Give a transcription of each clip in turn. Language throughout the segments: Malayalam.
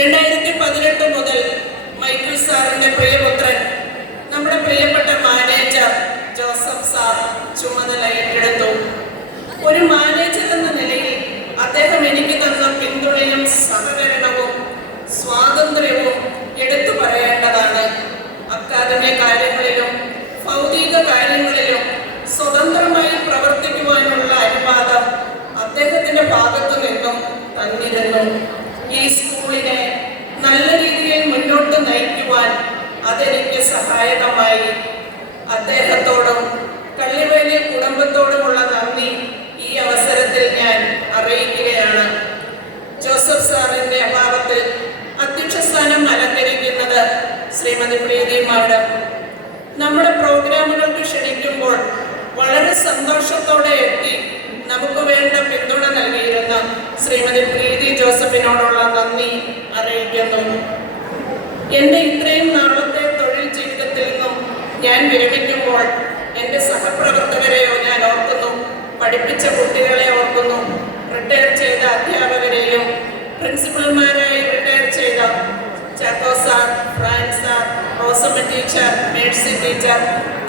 2018 മുതൽ മൈക്കിൾ സാറിന്റെ പ്രിയപുത്രൻ, നമ്മുടെ പ്രിയപ്പെട്ട മാനേജർ ജോസഫ് സാർ ചുമതല ഏറ്റെടുത്തു. ഒരു മാനേജർ എന്ന നിലയിൽ അദ്ദേഹം എനിക്ക് തന്ന പിന്തുണയും സഹകരണവും സ്വാതന്ത്ര്യവും എടുത്തു പറയേണ്ടതാണ്. അക്കാദമിക കാര്യങ്ങളിലും ഭൗതിക കാര്യങ്ങളിലും സ്വതന്ത്രമായി പ്രവർത്തിക്കുവാനുള്ള അനുവാദം അദ്ദേഹത്തിന്റെ ഭാഗത്തു നിന്നും തന്നിരുന്നു. ഈ സ്കൂളിനെ നല്ല രീതിയിൽ മുന്നോട്ട് നയിക്കുവാൻ അതെനിക്ക് സഹായകമായി. അദ്ദേഹത്തോടും കള്ളിവേലി കുടുംബത്തോടുമുള്ള നന്ദി ഈ അവസരത്തിൽ ഞാൻ അറിയിക്കുകയാണ്. ജോസഫ് സാറിന്റെ അഭാവത്തിൽ അധ്യക്ഷ സ്ഥാനം അലങ്കരിക്കുന്നത് ശ്രീമതി പ്രീതി മാഡം. നമ്മുടെ പ്രോഗ്രാമുകൾക്ക് ക്ഷണിക്കുമ്പോൾ വളരെ സന്തോഷത്തോടെ എത്തി നമുക്ക് വേണ്ട പിന്തുണ നൽകിയിരുന്ന ശ്രീമതി പ്രീതി ജോസഫിനോടുള്ള നന്ദി അറിയിക്കുന്നു. എൻ്റെ ഇത്രയും നാളത്തെ തൊഴിൽ ജീവിതത്തിൽ നിന്നും ഞാൻ വിരമിക്കുമ്പോൾ എൻ്റെ സഹപ്രവർത്തകരെയോ ഞാൻ ഓർക്കുന്നു, പഠിപ്പിച്ച കുട്ടികളെ ഓർക്കുന്നു, റിട്ടയർ ചെയ്ത അധ്യാപകരെയും പ്രിൻസിപ്പൽമാരായി റിട്ടയർ ചെയ്ത Chacko sir, France sir, Rosamma teacher, Mercy teacher,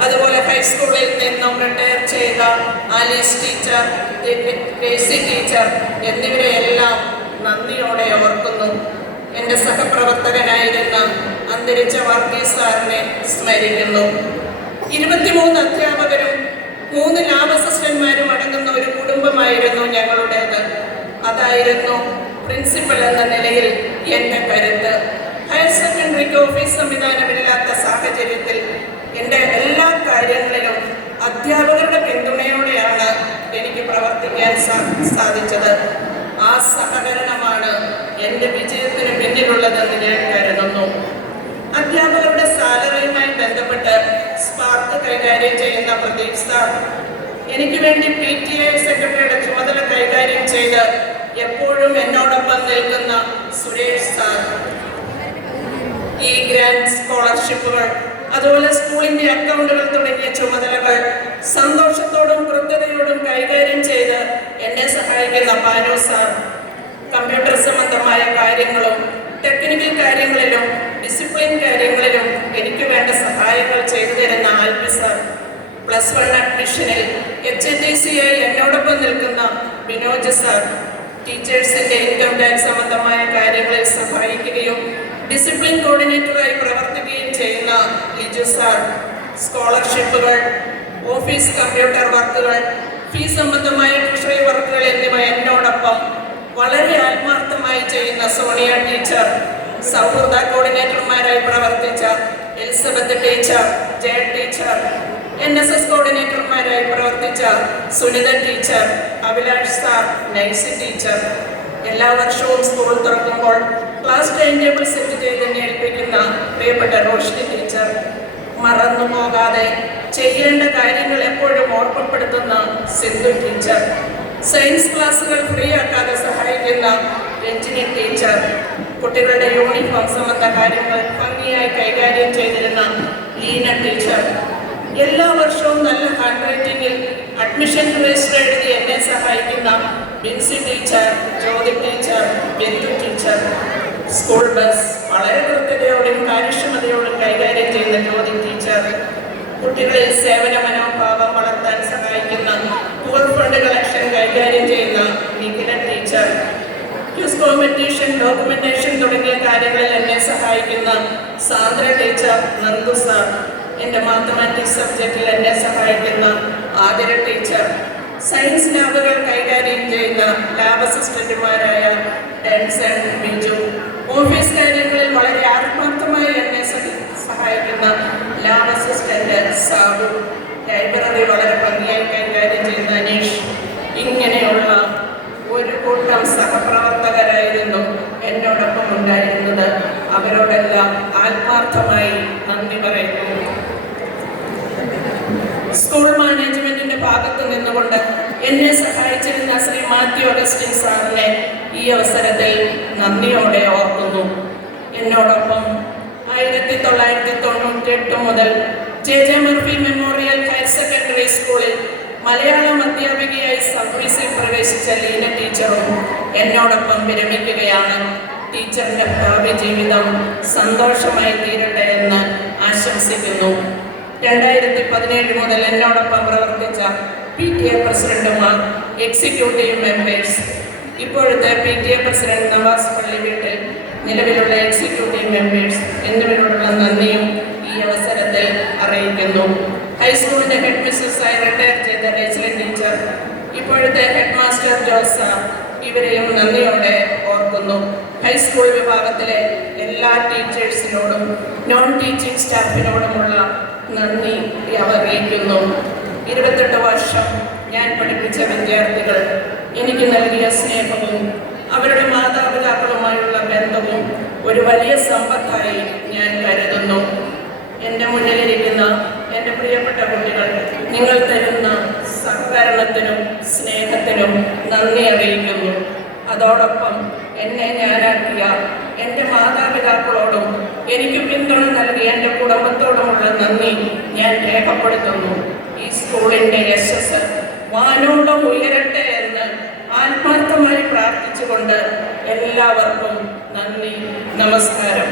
അതുപോലെ ഹൈസ്കൂളിൽ നിന്നും റിട്ടയർ ചെയ്ത ആലീസ് ടീച്ചർ, ഗ്രേസി ടീച്ചർ എന്നിവരെയെല്ലാം നന്ദിയോടെ ഓർക്കുന്നു. എൻ്റെ സഹപ്രവർത്തകനായിരുന്ന അന്തരിച്ച വർഗീസ് സാറിനെ സ്മരിക്കുന്നു. 23 അധ്യാപകരും 3 ലാബ് അസിസ്റ്റന്റ്മാരും അടങ്ങുന്ന ഒരു കുടുംബമായിരുന്നു ഞങ്ങളുടേത്. അതായിരുന്നു പ്രിൻസിപ്പൽ എന്ന നിലയിൽ എൻ്റെ കരുത്ത്. ഹയർ സെക്കൻഡറിക്ക് ഓഫീസ് സംവിധാനമില്ലാത്ത സാഹചര്യത്തിൽ എൻ്റെ എല്ലാ കാര്യങ്ങളിലും അധ്യാപകരുടെ പിന്തുണയോടെയാണ് എനിക്ക് പ്രവർത്തിക്കാൻ സാധിച്ചത്. ആ സഹകരണമാണ് എൻ്റെ വിജയത്തിന് പിന്നിലുള്ളതെന്ന് ഞാൻ കരുതുന്നു. അധ്യാപകരുടെ സാലറിയുമായി ബന്ധപ്പെട്ട് സ്പാർക്ക് കൈകാര്യം ചെയ്യുന്ന പ്രദീപ് സാർ, എനിക്ക് വേണ്ടി PTA സെക്രട്ടറിയുടെ ചുമതല കൈകാര്യം ചെയ്ത് എപ്പോഴും എന്നോടൊപ്പം നിൽക്കുന്ന സുരേഷ് സാർ, ഈ ഗ്രാൻഡ് സ്കോളർഷിപ്പുകൾ, അതുപോലെ സ്കൂളിന്റെ അക്കൗണ്ടുകൾ തുടങ്ങിയ ചുമതലകൾ സന്തോഷത്തോടും കൃത്യതയോടും കൈകാര്യം ചെയ്ത് എന്നെ സഹായിക്കുന്ന പാനു സാർ, കമ്പ്യൂട്ടർ സംബന്ധമായ കാര്യങ്ങളും ടെക്നിക്കൽ കാര്യങ്ങളിലും ഡിസിപ്ലിൻ കാര്യങ്ങളിലും എനിക്ക് വേണ്ട സഹായങ്ങൾ ചെയ്തു തരുന്ന ആൽപി സാർ, +1 അഡ്മിഷനിൽ HNDC ആയി എന്നോടൊപ്പം നിൽക്കുന്ന വിനോജ് സാർ, ടീച്ചേഴ്സിന്റെ ഇൻകം ടാക്സ് സംബന്ധമായ കാര്യങ്ങളിൽ സഹായിക്കുകയും ഡിസിപ്ലിൻ കോർഡിനേറ്ററായി പ്രവർത്തിക്കുകയും ചെയ്യുന്ന ലിജു സാർ, സ്കോളർഷിപ്പുകൾ, ഓഫീസ് കമ്പ്യൂട്ടർ വർക്കുകൾ, ഫീസ് സംബന്ധമായ ട്രഷറി വർക്കുകൾ എന്നിവ എന്നോടൊപ്പം വളരെ ആത്മാർത്ഥമായി ചെയ്യുന്ന സോണിയ ടീച്ചർ, സൗഹൃദ കോർഡിനേറ്റർമാരായി പ്രവർത്തിച്ച Elizabeth teacher, Jaya teacher, NSS കോർഡിനേറ്റർമാരായി പ്രവർത്തിച്ച Sunitha teacher, Abhilash sir, Naisy teacher, എല്ലാ വർഷവും സ്കൂൾ തുറക്കുമ്പോൾ ക്ലാസ് ടൈം ടേബിൾ സെറ്റ് ചെയ്ത് എന്നെ ഏൽപ്പിക്കുന്ന പ്രിയപ്പെട്ട റോഷ്നി ടീച്ചർ, മറന്നു പോകാതെ ചെയ്യേണ്ട കാര്യങ്ങൾ എപ്പോഴും ഓർമ്മപ്പെടുത്തുന്ന സിന്ധു ടീച്ചർ, സയൻസ് ക്ലാസ്സുകൾ ഫ്രീ ആക്കാതെ സഹായിക്കുന്ന രഞ്ജിനി ടീച്ചർ, കുട്ടികളുടെ യൂണിഫോം സംബന്ധ കാര്യങ്ങൾ ഭംഗിയായി കൈകാര്യം ചെയ്തിരുന്ന ലീന ടീച്ചർ, എല്ലാ വർഷവും നല്ല ഹാൻഡ് റൈറ്റിംഗിൽ അഡ്മിഷൻ രജിസ്റ്റർ എഴുതി എന്നെ സഹായിക്കുന്ന Binsy teacher, Jyothi teacher, Bindu teacher, school bus വളരെ കൃത്യതയോടും കാര്യക്ഷമതയോടും കൈകാര്യം ചെയ്യുന്ന ജ്യോതി ടീച്ചർ, കുട്ടികളിൽ സേവന മനോഭാവം വളർത്താൻ സഹായിക്കുന്ന പൂർ ഫണ്ട് കളക്ഷൻ കൈകാര്യം ചെയ്യുന്ന Nikhila teacher, quiz competition, documentation തുടങ്ങിയ കാര്യങ്ങളിൽ എന്നെ സഹായിക്കുന്ന സാന്ദ്ര ടീച്ചർ, നന്ദു സാർ, എൻ്റെ മാത്തമാറ്റിക്സ് സബ്ജക്റ്റിൽ എന്നെ സഹായിക്കുന്ന ആതിര ടീച്ചർ, സയൻസ് ലാബുകൾ കൈകാര്യം ചെയ്യുന്ന ലാബ് അസിസ്റ്റന്റുമാരായ ഡെൻസൺ, ബിജു, ഓഫീസ് കാര്യങ്ങളിൽ വളരെ ആത്മാർത്ഥമായി എന്നെ സഹായിക്കുന്ന ലാബ് അസിസ്റ്റന്റ് സാബു, ലൈബ്രറി വളരെ ഭംഗിയായി കൈകാര്യം ചെയ്യുന്ന അനീഷ്, ഇങ്ങനെയുള്ള ഒരു കൂട്ടം സഹപ്രവർത്തകരായിരുന്നു എന്നോടൊപ്പം ഉണ്ടായിരുന്നത്. അവരോടെല്ലാം ആത്മാർത്ഥമായി നന്ദി പറയുന്നു. സ്കൂൾ മാനേജ്മെന്റിന്റെ ഭാഗത്ത് നിന്നുകൊണ്ട് എന്നെ സഹായിച്ചിരുന്ന ശ്രീ മാത്യു അഗസ്റ്റിൻ സാറിനെ ഈ അവസരത്തിൽ നന്ദിയോടെ ഓർക്കുന്നു. എന്നോടൊപ്പം 1998 മുതൽ JJ Murphy memorial higher secondary സ്കൂളിൽ മലയാളം അധ്യാപികയായി സർവീസിൽ പ്രവേശിച്ച ലീന ടീച്ചറും എന്നോടൊപ്പം വിരമിക്കുകയാണ്. ടീച്ചറിൻ്റെ ഭാവി ജീവിതം സന്തോഷമായി തീരട്ടെ എന്ന് ആശംസിക്കുന്നു. 2017 മുതൽ എന്നോടൊപ്പം പ്രവർത്തിച്ച PTA പ്രസിഡന്റുമാർ, എക്സിക്യൂട്ടീവ് മെമ്പേഴ്സ്, ഇപ്പോഴത്തെ PTA പ്രസിഡന്റ് നവാസ് പള്ളി വീട്ടിൽ, നിലവിലുള്ള എക്സിക്യൂട്ടീവ് മെമ്പേഴ്സ് എന്നിവരോടുള്ള നന്ദിയും ഈ അവസരത്തിൽ അറിയിക്കുന്നു. ഹൈസ്കൂളിൻ്റെ ഹെഡ് മിസ്സസായി റിട്ടയർ ചെയ്ത റേച്ചൽ ടീച്ചർ, ഇപ്പോഴത്തെ ഹെഡ് മാസ്റ്റർ ജോസ് സാർ, ഇവരെയും നന്ദിയോടെ ഓർക്കുന്നു. ഹൈസ്കൂൾ വിഭാഗത്തിലെ എല്ലാ ടീച്ചേഴ്സിനോടും നോൺ ടീച്ചിങ് സ്റ്റാഫിനോടുമുള്ള നന്ദി അറിയിക്കുന്നു. 28 വർഷം ഞാൻ പഠിപ്പിച്ച വിദ്യാർത്ഥികൾ എനിക്ക് നൽകിയ സ്നേഹവും അവരുടെ മാതാപിതാക്കളുമായുള്ള ബന്ധവും ഒരു വലിയ സമ്പത്തായി ഞാൻ കരുതുന്നു. എൻ്റെ മുന്നിലിരിക്കുന്ന എൻ്റെ പ്രിയപ്പെട്ട കുട്ടികൾ, നിങ്ങൾ തരുന്ന സഹകരണത്തിനും സ്നേഹത്തിനും നന്ദി അറിയിക്കുന്നു. അതോടൊപ്പം എന്നെ ഞാനാക്കിയ എൻ്റെ മാതാപിതാക്കളോടും എനിക്ക് പിന്തുണ നൽകിയ എൻ്റെ കുടുംബത്തോടുമുള്ള നന്ദി ഞാൻ രേഖപ്പെടുത്തുന്നു. ഈ സ്കൂളിൻ്റെ യശസ്സ് വാനോളം ഉയരട്ടെ എന്ന് ആത്മാർത്ഥമായി പ്രാർത്ഥിച്ചുകൊണ്ട് എല്ലാവർക്കും നന്ദി, നമസ്കാരം.